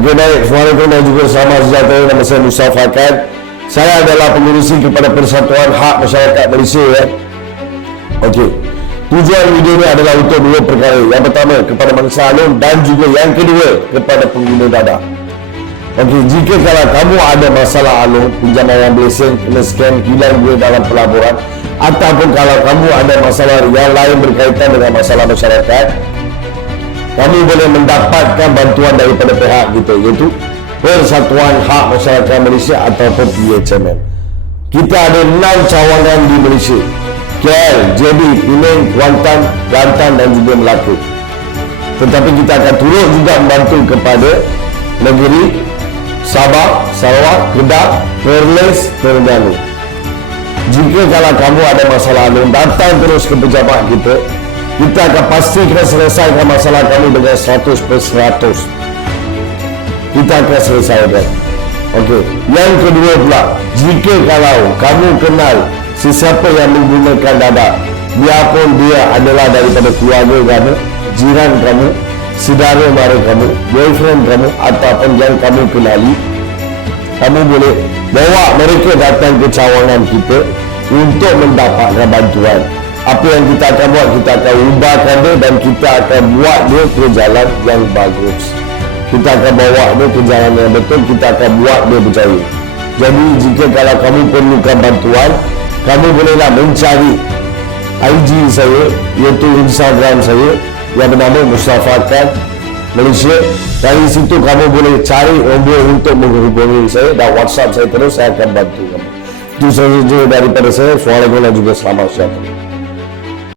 Okey baik, Assalamualaikum dan juga selamat sejahtera Nama saya Mustafa Khan Saya adalah pengurusi kepada Persatuan Hak Masyarakat Malaysia ya. Okey. Tujuan video ini adalah untuk dua perkara. Yang pertama kepada bangsa Alun Dan juga yang kedua kepada pengguna dadah Okey, jika kalau kamu ada masalah alung, pinjaman wang blessing, kena scam, hilang duit dalam pelaburan Ataupun kalau kamu ada masalah yang lain berkaitan dengan masalah masyarakat kamu boleh mendapatkan bantuan daripada pihak kita iaitu Persatuan Hak Masyarakat Malaysia ataupun PHMM. Kita ada enam cawangan di Malaysia. KL, JB, Penang, Kuantan, Kelantan dan juga Melaka. Tetapi kita akan turut juga membantu kepada negeri Sabah, Sarawak, Kedah, Perlis, Terengganu. Jika kalau kamu ada masalah datang terus ke pejabat kita kita akan pastikan selesaikan masalah kamu dengan 100 per 100 kita akan selesaikan Okey. Yang kedua pula, jika kalau kamu kenal sesiapa yang menggunakan dada, biarpun dia adalah daripada keluarga kamu, jiran kamu, saudara mara kamu, boyfriend kamu ataupun yang kamu kenali, kamu boleh bawa mereka datang ke cawangan kita untuk mendapatkan bantuan apa yang kita akan buat kita akan ubahkan dia dan kita akan buat dia ke jalan yang bagus. Kita akan bawa dia ke jalan yang betul kita akan buat dia percaya jadi jika kalau kamu perlukan bantuan kamu bolehlah mencari IG saya iaitu Instagram saya yang bernama Mustafa Khan Malaysia. Dari situ kamu boleh cari nombor untuk menghubungi saya dan WhatsApp saya terus saya akan bantu kamu. Itu sahaja daripada saya. Assalamualaikum dan juga selamat siang